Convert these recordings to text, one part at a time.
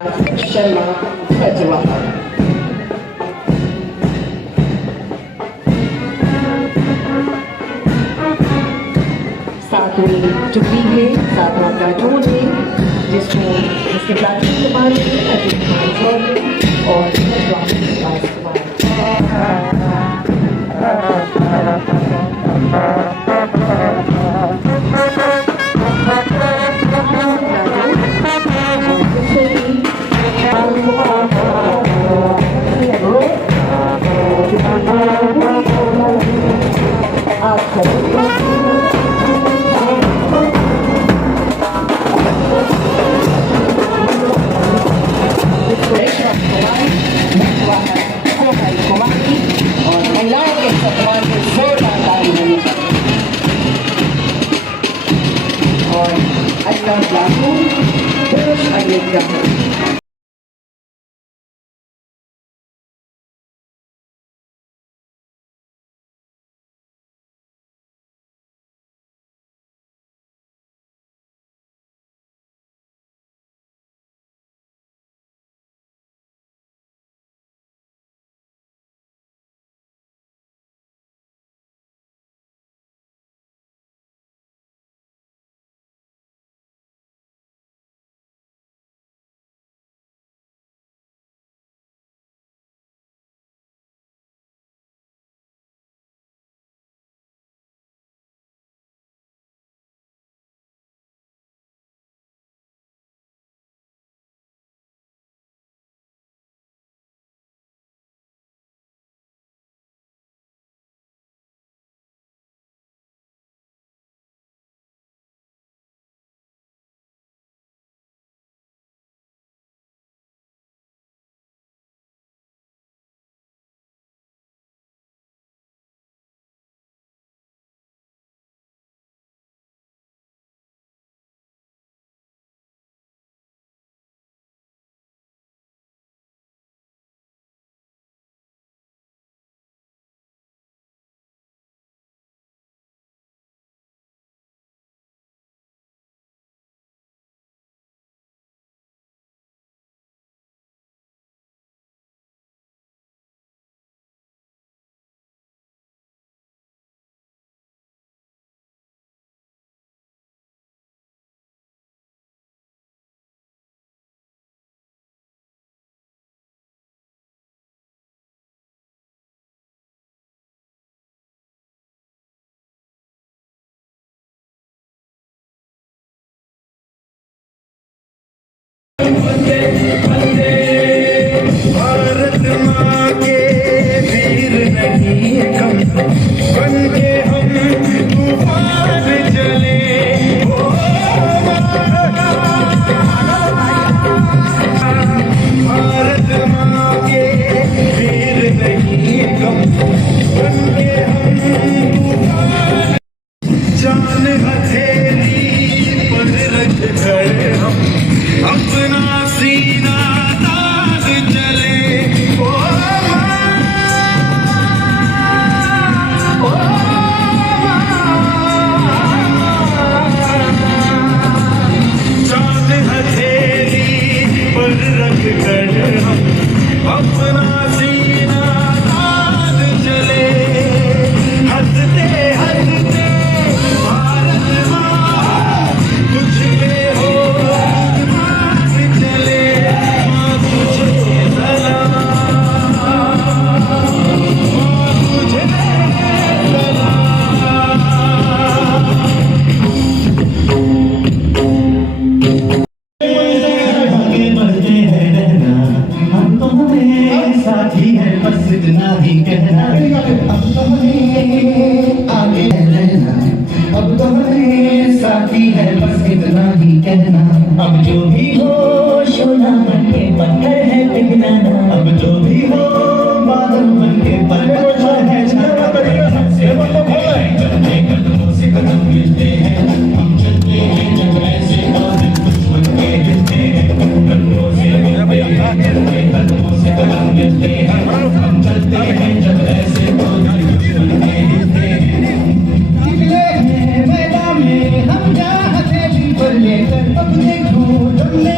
शर्मा खजवाहा। सातवीं टुकड़ी है, सातवां प्लाटून है, जिसमें इसके प्लाटून कमान है अजीत खान चौधरी और और महिलाओं के सम्मान में जोरदार ताली होनी चाहिए। और अगला प्लाटून पुरुष अग्नि का है। भारत माँ के वीर नहीं कम बन के हम तूफान चले। भारत माँ के वीर नहीं कम बन के हम तूफान जान हथेली पर रख कर हम अपना सीना ताज चले। जान हथेली पर रख कर हम अपना सीना ताज चले। हंसते हंसते भारत माँ कुछ पे हो चले। माँ तुझे सलाम, माँ तुझे आगे बढ़ते हैं रहना, हम तुम्हारे साथी हैं, बस इतना ही कहना। हम तुम्हारे आगे रहना, अब तुम्हारे साथी है, बस इतना ही कहना। अब जो भी हो शोला बन के पत्थर है पिघलाना। अब जो भी हो बादल बन के पत्थर है छाता से कदमों से कदम मिलते हैं। हम चलते हैं जब ऐसे बादल दुश्मन के हिलते हैं। कदमों से कदम मिलते हैं। हम चलते हैं जब ऐसे बादल दुश्मन के हिलते हैं। निकले हैं मैदान में हम जा हथेली पर लेकर, अब देखो तुमने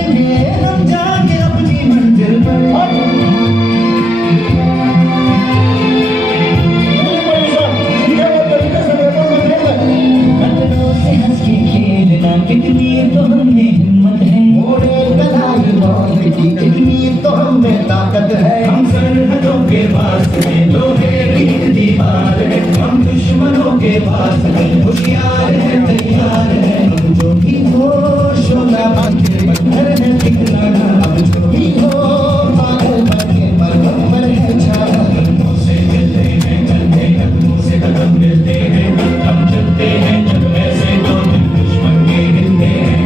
मिलते हैं, हम चलते हैं जब ऐसे दो दिल दुश्मन के हिलते हैं।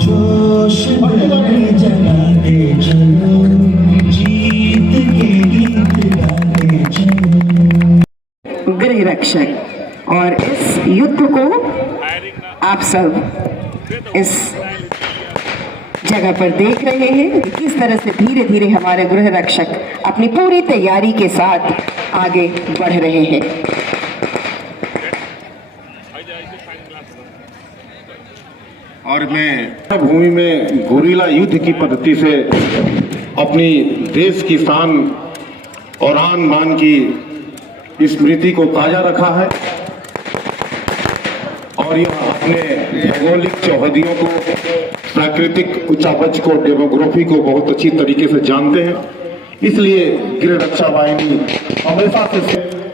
जोश में जगाते चलो, जीत के गीत गाते चलो। गृह रक्षक, और इस युद्ध को आप सब इस जगह पर देख रहे हैं किस तरह से धीरे धीरे हमारे गृह रक्षक अपनी पूरी तैयारी के साथ आगे बढ़ रहे हैं। और मैं भूमि में गोरिल्ला युद्ध की पद्धति से अपनी देश की शान और आन बान की स्मृति को ताजा रखा है और यह अपने भौगोलिक चौहदियों को, प्राकृतिक उच्चावच को, डेमोग्राफी को बहुत अच्छी तरीके से जानते हैं। इसलिए गृह रक्षा वाहिनी हमेशा से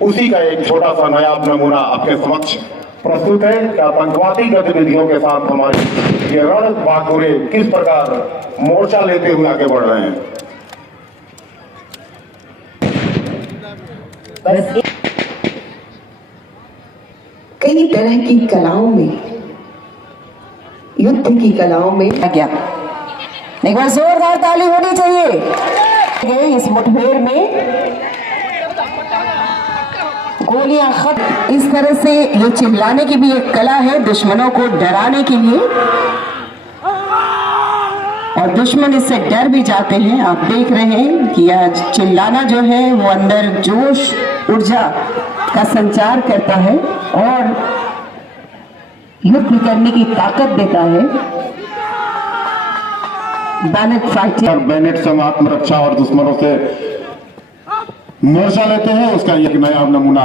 उसी का एक छोटा सा नायाब नमूना आपके समक्ष प्रस्तुत है कि आतंकवादी गतिविधियों के साथ हमारे ये रण बांकुरे किस प्रकार मोर्चा लेते हुए आगे बढ़ रहे हैं। बस कई तरह की कलाओं में, युद्ध की कलाओं में क्या एक बार जोरदार ताली होनी चाहिए। इस मुठभेड़ में गोलियां खत्म, इस तरह से ये चिल्लाने की भी एक कला है दुश्मनों को डराने के लिए, और दुश्मन इससे डर भी जाते हैं। आप देख रहे हैं कि आज चिल्लाना जो है वो अंदर जोश, ऊर्जा का संचार करता है और युद्ध करने की ताकत देता है। बैनेट फाइटिंग और बैनेट से हम आत्मरक्षा और दुश्मनों से मोर्चा लेते हैं, उसका एक नायाब नमूना।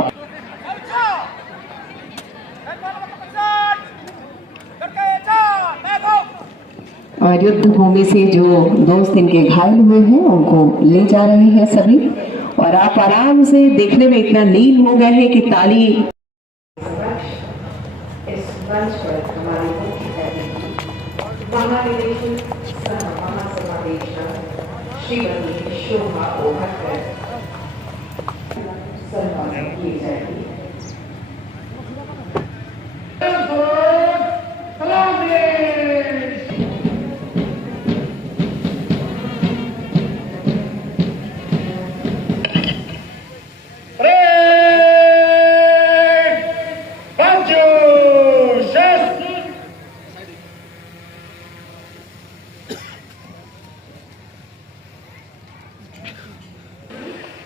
और युद्ध भूमि से जो दोस्त इनके घायल हुए हैं उनको ले जा रहे हैं सभी, और आप आराम से देखने में इतना लीन हो गए हैं कि ताली। इस मंच पर हमारे मुख्य अतिथि महानिदेशक सह महासमादेशक श्रीमती शोभा ओहरकर सम्मानित किए जाएंगे।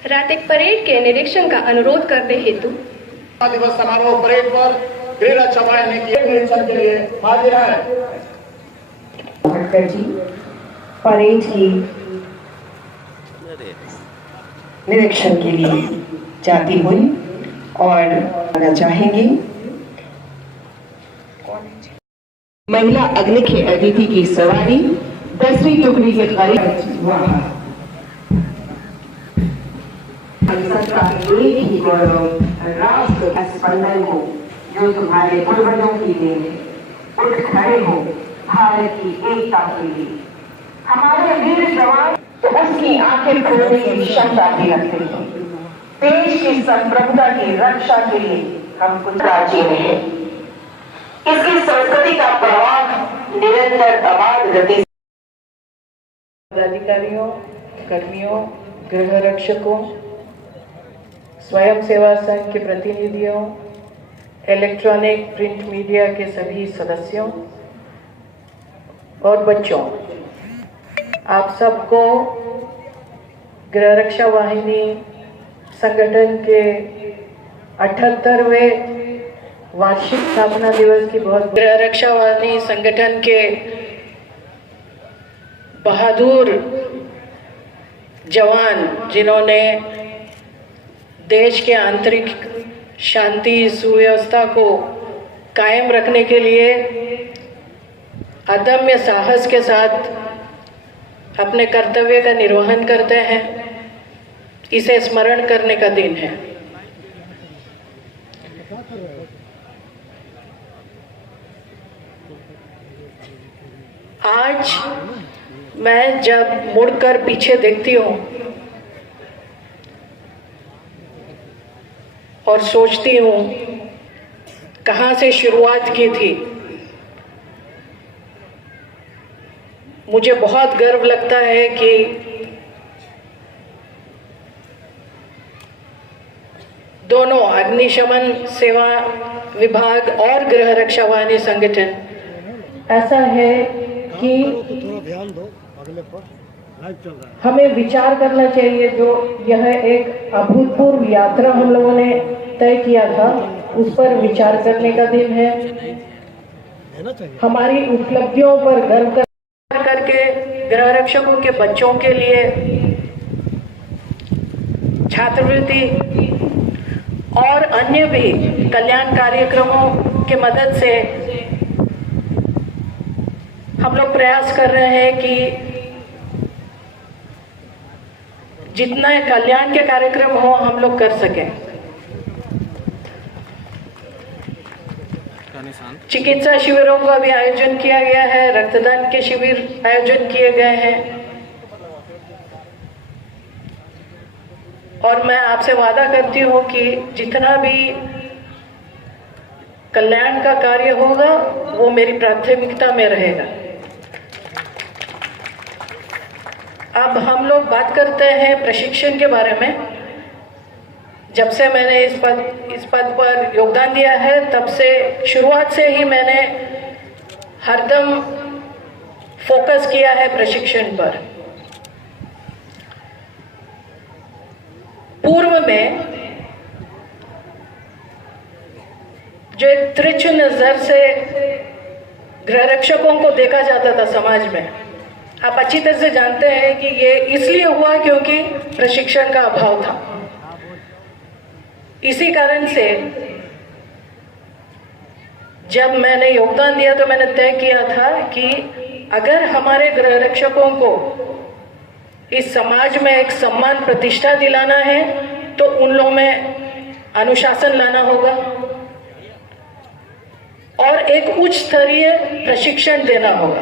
रातिक परेड के निरीक्षण का अनुरोध करते हेतु दिवस समारोह परेड पर गृह रक्षा वाहिनी के निरीक्षण के लिए हाजिर है। भटकर जी परेड की निरीक्षण के लिए जाती हुई और आना चाहेंगे। महिला अग्निखे अतिथि की सवारी 10वीं टुकड़ी के करीब वहां सबका एक ही गौरव, राष्ट्र का स्पंदन हो जो तुम्हारे पूर्वजों की देन है। उठ खड़े हो भारत की एकता के लिए। हमारे वीर जवान उसकी आंखें खोलने की क्षमता भी रखते हैं। देश की संप्रभुता की रक्षा के लिए हम कुछ राजी रहे। इसकी संस्कृति का प्रवाह निरंतर अबाध गति। अधिकारियों, कर्मियों, गृह रक्षकों, स्वयं सेवा संघ के प्रतिनिधियों, इलेक्ट्रॉनिक प्रिंट मीडिया के सभी सदस्यों और बच्चों, आप सबको गृह रक्षा वाहिनी संगठन के 78वें वार्षिक स्थापना दिवस की बहुत। गृह रक्षा वाहिनी संगठन के बहादुर जवान जिन्होंने देश के आंतरिक शांति सुव्यवस्था को कायम रखने के लिए अदम्य साहस के साथ अपने कर्तव्य का निर्वहन करते हैं, इसे स्मरण करने का दिन है। आज मैं जब मुड़कर पीछे देखती हूँ और सोचती हूँ कहाँ से शुरुआत की थी। मुझे बहुत गर्व लगता है कि दोनों अग्निशमन सेवा विभाग और गृह रक्षा वाहिनी संगठन ऐसा है कि हमें विचार करना चाहिए। जो यह एक अभूतपूर्व यात्रा हम लोगों ने तय किया था, उस पर विचार करने का दिन है। हमारी उपलब्धियों पर गर्व करके गृह रक्षकों के बच्चों के लिए छात्रवृत्ति और अन्य भी कल्याण कार्यक्रमों के मदद से हम लोग प्रयास कर रहे हैं कि जितना कल्याण के कार्यक्रम हो हम लोग कर सकें। चिकित्सा शिविरों का भी आयोजन किया गया है, रक्तदान के शिविर आयोजन किए गए हैं और मैं आपसे वादा करती हूँ कि जितना भी कल्याण का कार्य होगा वो मेरी प्राथमिकता में रहेगा। अब हम लोग बात करते हैं प्रशिक्षण के बारे में। जब से मैंने इस पद पर योगदान दिया है, तब से शुरुआत से ही मैंने हरदम फोकस किया है प्रशिक्षण पर। पूर्व में जो एक तिरछी नजर से गृह रक्षकों को देखा जाता था समाज में, आप अच्छी तरह से जानते हैं कि ये इसलिए हुआ क्योंकि प्रशिक्षण का अभाव था। इसी कारण से जब मैंने योगदान दिया तो मैंने तय किया था कि अगर हमारे गृह रक्षकों को इस समाज में एक सम्मान प्रतिष्ठा दिलाना है तो उन लोगों में अनुशासन लाना होगा और एक उच्च स्तरीय प्रशिक्षण देना होगा।